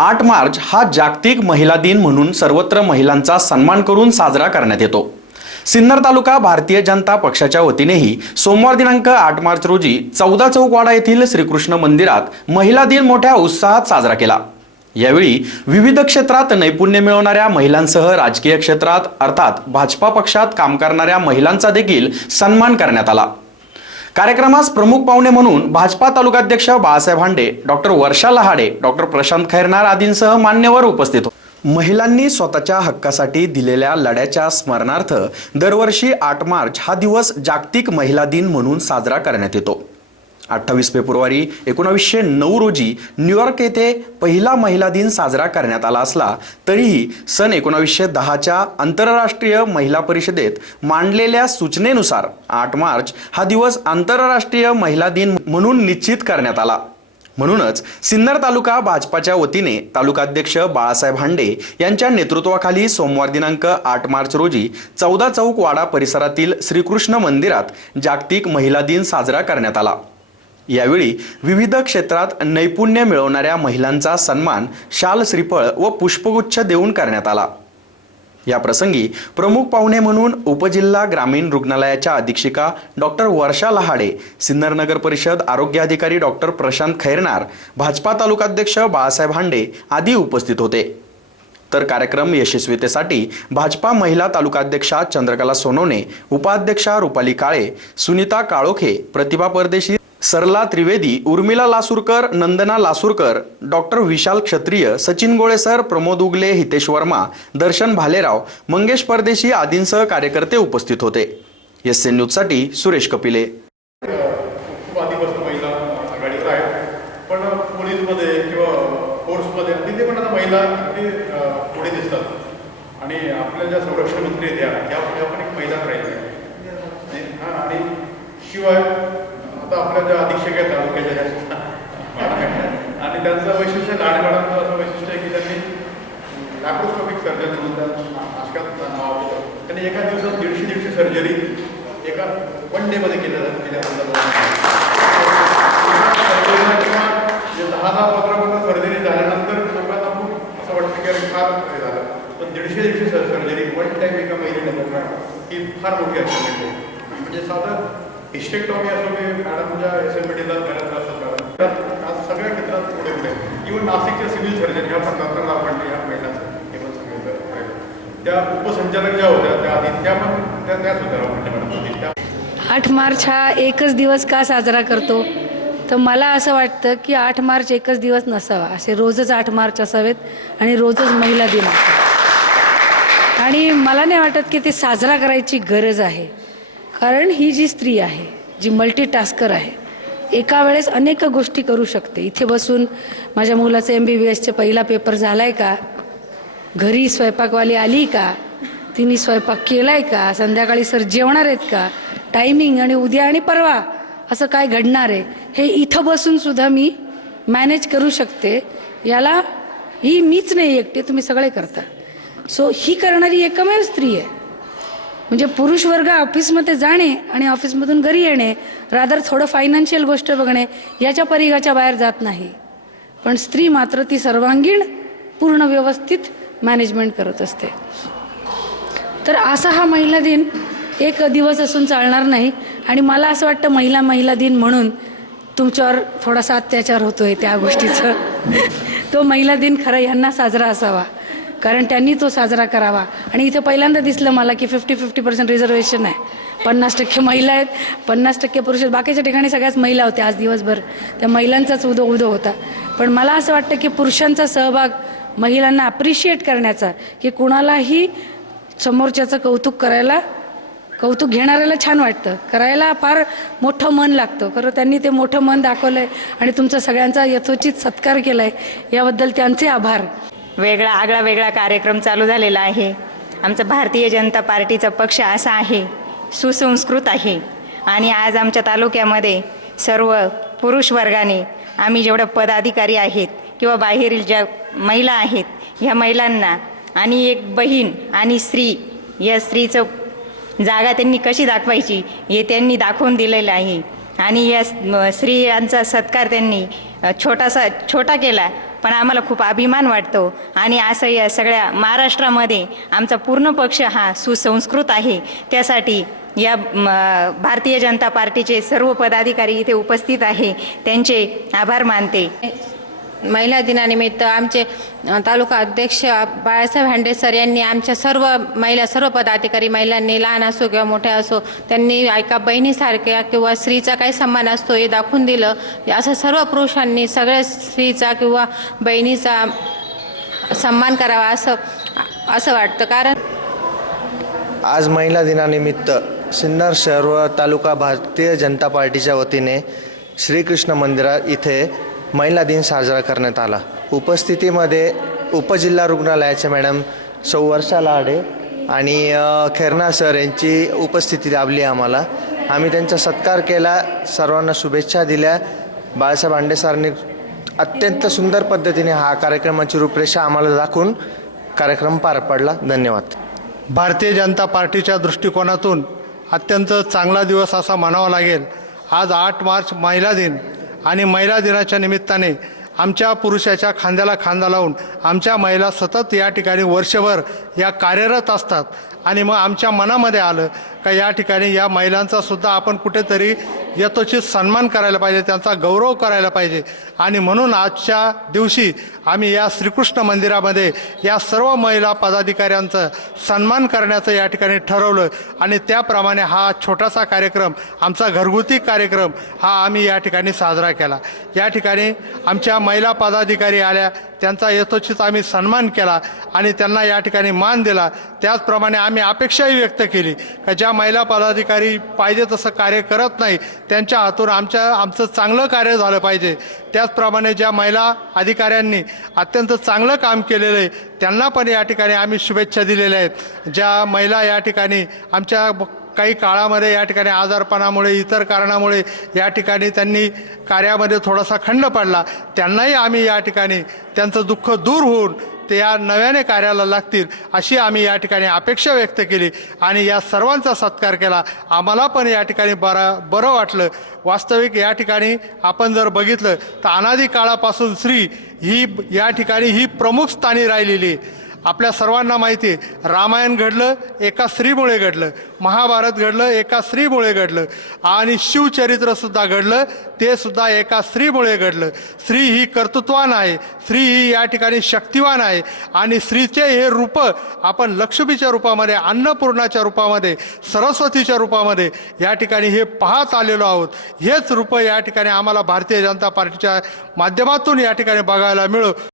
आठ मार्च हा जागतिक महिला दिन म्हणून सर्वत्र महिलांचा सन्मान करून साजरा करण्यात येतो. सिन्नर तालुका भारतीय जनता पक्षाच्या वतीनेही सोमवार दिनांक आठ मार्च रोजी चौदा चौकवाडा येथील श्रीकृष्ण मंदिरात महिला दिन मोठ्या उत्साहात साजरा केला. यावेळी विविध क्षेत्रात नैपुण्य मिळवणाऱ्या महिलांसह राजकीय क्षेत्रात अर्थात भाजपा पक्षात काम करणाऱ्या महिलांचा देखील सन्मान करण्यात आला. कार्यक्रमास प्रमुख पाहुणे म्हणून भाजपा तालुकाध्यक्ष बाळासाहेब हांडे डॉक्टर वर्षा लहाडे डॉक्टर प्रशांत खैरनार आदींसह मान्यवर उपस्थित होते. महिलांनी स्वतःच्या हक्कासाठी दिलेल्या लढ्याच्या स्मरणार्थ दरवर्षी आठ मार्च हा दिवस जागतिक महिला दिन म्हणून साजरा करण्यात येतो. अठ्ठावीस फेब्रुवारी एकोणावीसशे नऊ रोजी न्यूयॉर्क येथे पहिला महिला दिन साजरा करण्यात आला असला तरीही सन एकोणावीसशे दहाच्या आंतरराष्ट्रीय महिला परिषदेत मांडलेल्या सूचनेनुसार आठ मार्च हा दिवस आंतरराष्ट्रीय महिला दिन म्हणून निश्चित करण्यात आला. म्हणूनच सिन्नर तालुका भाजपाच्या वतीने तालुकाध्यक्ष बाळासाहेब हांडे यांच्या नेतृत्वाखाली सोमवार दिनांक आठ मार्च रोजी चौदा चौक वाडा परिसरातील श्रीकृष्ण मंदिरात जागतिक महिला दिन साजरा करण्यात आला. यावेळी विविध क्षेत्रात नैपुण्य मिळवणाऱ्या महिलांचा सन्मान शाल श्रीफळ व पुष्पगुच्छ देऊन करण्यात आला. या प्रसंगी प्रमुख पाहुणे म्हणून उपजिल्हा ग्रामीण रुग्णालयाच्या अधीक्षिका डॉक्टर वर्षा लहाडे सिन्नर नगर परिषद आरोग्य अधिकारी डॉक्टर प्रशांत खैरनार भाजपा तालुकाध्यक्ष बाळासाहेब हांडे आदी उपस्थित होते. तर कार्यक्रम यशस्वीतेसाठी भाजपा महिला तालुकाध्यक्षा चंद्रकला सोनवणे उपाध्यक्षा रुपाली काळे सुनीता काळोखे प्रतिभा परदेशी सरला त्रिवेदी उर्मिला लासूरकर नंदना लासूरकर डॉक्टर विशाल क्षत्रिय सचिन गोळेसर प्रमोद उगले हितेश वर्मा दर्शन भालेराव मंगेश परदेशी आदींसह कार्यकर्ते उपस्थित होते. एस एन न्यूजसाठी सुरेश कपिले. पण पोलीसमध्ये किंवा फोर्समध्ये तिथे पण आता महिला पुढे दिसतात. आणि आपल्या ज्या संरक्षण मंत्री आहेत या पण एक महिला राहिली आणि आणि शिवाय आता आपल्या ज्या अधीक्षक आहेत तालुक्याच्या आणि त्यांचं वैशिष्ट्य लाडे मॅडमचं असं वैशिष्ट्य आहे की त्यांनी लॅप्रोस्कोपिक सर्जन म्हणून त्या नाव त्यांनी एका दिवसात दीडशे दीडशे सर्जरी एका वन डेमध्ये केल्या केल्या किंवा दहा दहा पंधरा पंधरा सर्जरी झाल्यानंतर लोकांना खूप असं वाटतं की अरे फार हे झालं. पण दीडशे दीडशे सर्जरी वन टाईम एका महिलेने ही फार मोठी अचीवमेंट आहे. म्हणजे साधं हिस्टेक्टॉमी असो की मॅडमच्या एस एम डी करत आज सगळ्या क्षेत्रात पुढे पुढे. इव्हन नाशिकच्या सिव्हिल सर्जन ह्या पण डॉक्टरला आपण ह्या महिलाचं हे पण सगळे त्या उपसंचालक ज्या होत्या त्या आधी त्या पण त्या त्याच होत्या म्हणजे मॅडम. आठ मार्च हा एकच दिवस का साजरा करतो? तर मला असं वाटतं की आठ मार्च एकच दिवस नसावा. असे रोजच आठ मार्च असावेत आणि रोजच महिला दिन असावा. आणि मला नाही वाटत की ते साजरा करायची गरज आहे. कारण ही जी स्त्री आहे जी मल्टीटास्कर आहे एका वेळेस अनेक गोष्टी करू शकते. इथे बसून माझ्या मुलाचं एम बी बी एसचा पहिला पेपर झाला आहे का? घरी स्वयंपाकवाली आली का? तिने स्वयंपाक केला आहे का? संध्याकाळी सर जेवणार आहेत का? टायमिंग आणि उद्या आणि परवा असं काय घडणार आहे? हे इथं बसून सुद्धा मी मॅनेज करू शकते. याला ही मीच नाही एकटे तुम्ही सगळे करता. सो ही करणारी एकमेव स्त्री आहे. म्हणजे पुरुष वर्ग ऑफिसमध्ये जाणे आणि ऑफिसमधून घरी येणे रादर थोडं फायनान्शियल गोष्ट बघणे याच्या परिघाच्या बाहेर जात नाही. पण स्त्री मात्र ती सर्वांगीण पूर्ण व्यवस्थित मॅनेजमेंट करत असते. तर असा हा महिला दिन एक दिवस असून चालणार नाही. आणि मला असं वाटतं महिला महिला दिन म्हणून तुमच्यावर थोडासा अत्याचार होतोय त्या गोष्टीचं. तो महिला दिन खरं यांना साजरा असावा. कारण त्यांनी तो साजरा करावा. आणि इथे पहिल्यांदा दिसलं मला की फिफ्टी फिफ्टी पर्सेंट रिझर्वेशन आहे. पन्नास टक्के महिला आहेत पन्नास टक्के पुरुष आहेत. बाकीच्या ठिकाणी सगळ्याच महिला होत्या आज दिवसभर. त्या महिलांचाच उदो उदो होता. पण मला असं वाटतं की पुरुषांचा सहभाग महिलांना अप्रिशिएट करण्याचा की कुणालाही समोरच्याचं कौतुक करायला कौतुक घेणाऱ्याला छान वाटतं. करायला फार मोठं मन लागतं. खरं त्यांनी ते मोठं मन दाखवलं आहे आणि तुमचा सगळ्यांचा यथोचित सत्कार केला आहे याबद्दल त्यांचे आभार. वेगळा आगळा वेगळा कार्यक्रम चालू झालेला आहे. आमचा भारतीय जनता पार्टीचा पक्ष असा आहे सुसंस्कृत आहे. आणि आज आमच्या तालुक्यामध्ये सर्व पुरुष वर्गाने आम्ही जेवढं पदाधिकारी आहेत किंवा बाहेरील ज्या महिला आहेत ह्या महिलांना आणि एक बहीण आणि स्त्री या स्त्रीचं जागा त्यांनी कशी दाखवायची हे त्यांनी दाखवून दिलेलं आहे. आणि या स्त्रियांचा सत्कार त्यांनी छोटासा छोटा केला पण आम्हाला खूप अभिमान वाटतो. आणि असं या सगळ्या महाराष्ट्रामध्ये आमचा पूर्ण पक्ष हा सुसंस्कृत आहे. त्यासाठी या भारतीय जनता पार्टीचे सर्व पदाधिकारी इथे उपस्थित आहे. त्यांचे आभार मानते. महिला दिनानिमित्त आमचे तालुका अध्यक्ष बाळासाहेब हांडे सर यांनी आमच्या सर्व महिला सर्व पदाधिकारी महिलांनी लहान असो किंवा मोठ्या असो त्यांनी एका बहिणीसारख्या किंवा स्त्रीचा काय सन्मान असतो हे दाखवून दिलं. असं सर्व पुरुषांनी सगळ्या स्त्रीचा किंवा बहिणीचा सन्मान करावा असं असं वाटतं. कारण आज महिला दिनानिमित्त सिन्नर शहर व तालुका भारतीय जनता पार्टीच्या वतीने श्रीकृष्ण मंदिरात इथे महिला दिन साजरा करण्यात आला. उपस्थितीमध्ये उपजिल्हा रुग्णालयाचे मॅडम सौ वर्षा लाडे आणि अ, खैरना सर यांची उपस्थिती लाभली आम्हाला. आम्ही त्यांचा सत्कार केला सर्वांना शुभेच्छा दिल्या. बाळासाहेब आंडे सरांनी अत्यंत सुंदर पद्धतीने हा कार्यक्रमाची रूपरेषा आम्हाला दाखवून कार्यक्रम पार पडला. धन्यवाद. भारतीय जनता पार्टीच्या दृष्टिकोनातून अत्यंत चांगला दिवस असा म्हणावा लागेल. आज आठ मार्च महिला दिन. आणि महिला दिनाच्या निमित्ताने आमच्या पुरुषाच्या खांद्याला खांदा लावून आमच्या महिला सतत या ठिकाणी वर्षभर या कार्यरत असतात. आणि मग आमच्या मनामध्ये आलं का या ठिकाणी या महिलांचा सुद्धा आपण कुठेतरी यथोचित सन्मान करायला पाहिजे त्यांचा गौरव करायला पाहिजे. आणि म्हणून आजच्या दिवशी आम्ही या श्रीकृष्ण मंदिरामध्ये या सर्व महिला पदाधिकाऱ्यांचं सन्मान करण्याचं या ठिकाणी ठरवलं. आणि त्याप्रमाणे हा छोटासा कार्यक्रम आमचा घरगुती कार्यक्रम हा आम्ही या ठिकाणी साजरा केला. या ठिकाणी आमच्या महिला पदाधिकारी आल्या त्यांचा यथोचित आम्ही सन्मान केला आणि त्यांना या ठिकाणी मान दिला. त्याचप्रमाणे आम्ही अपेक्षाही व्यक्त केली का ज्या महिला पदाधिकारी पाहिजे तसं कार्य करत नाही त्यांच्या हातून आमच्या आमचं चांगलं कार्य झालं पाहिजे. त्याचप्रमाणे ज्या महिला अधिकाऱ्यांनी अत्यंत चांगलं काम केलेलं आहे त्यांना पण या ठिकाणी आम्ही शुभेच्छा दिलेल्या आहेत. ज्या महिला या ठिकाणी आमच्या काही काळामध्ये या ठिकाणी आजारपणामुळे इतर कारणामुळे या ठिकाणी त्यांनी कार्यामध्ये थोडासा खंड पडला. त्यांनाही आम्ही या ठिकाणी त्यांचं दुःख दूर होऊन ते या नव्याने कार्याला लागतील अशी आम्ही या ठिकाणी अपेक्षा व्यक्त केली आणि या सर्वांचा सत्कार केला. आम्हाला पण या ठिकाणी बरा बरं वाटलं. वास्तविक या ठिकाणी आपण जर बघितलं तर अनादी काळापासून स्त्री ही या ठिकाणी ही प्रमुख स्थानी राहिलेली. आहे आपल्या सर्वांना माहिती आहे रामायण घडलं एका स्त्रीमुळे घडलं. महाभारत घडलं एका स्त्रीमुळे घडलं. आणि शिवचरित्रसुद्धा घडलं ते सुद्धा एका स्त्रीमुळे घडलं. स्त्री ही कर्तृत्वान आहे स्त्री ही या ठिकाणी शक्तिवान आहे. आणि स्त्रीचे हे रूप आपण लक्ष्मीच्या रूपामध्ये अन्नपूर्णाच्या रूपामध्ये सरस्वतीच्या रूपामध्ये या ठिकाणी हे पाहत आलेलो आहोत. हेच रूप या ठिकाणी आम्हाला भारतीय जनता पार्टीच्या माध्यमातून या ठिकाणी बघायला मिळो.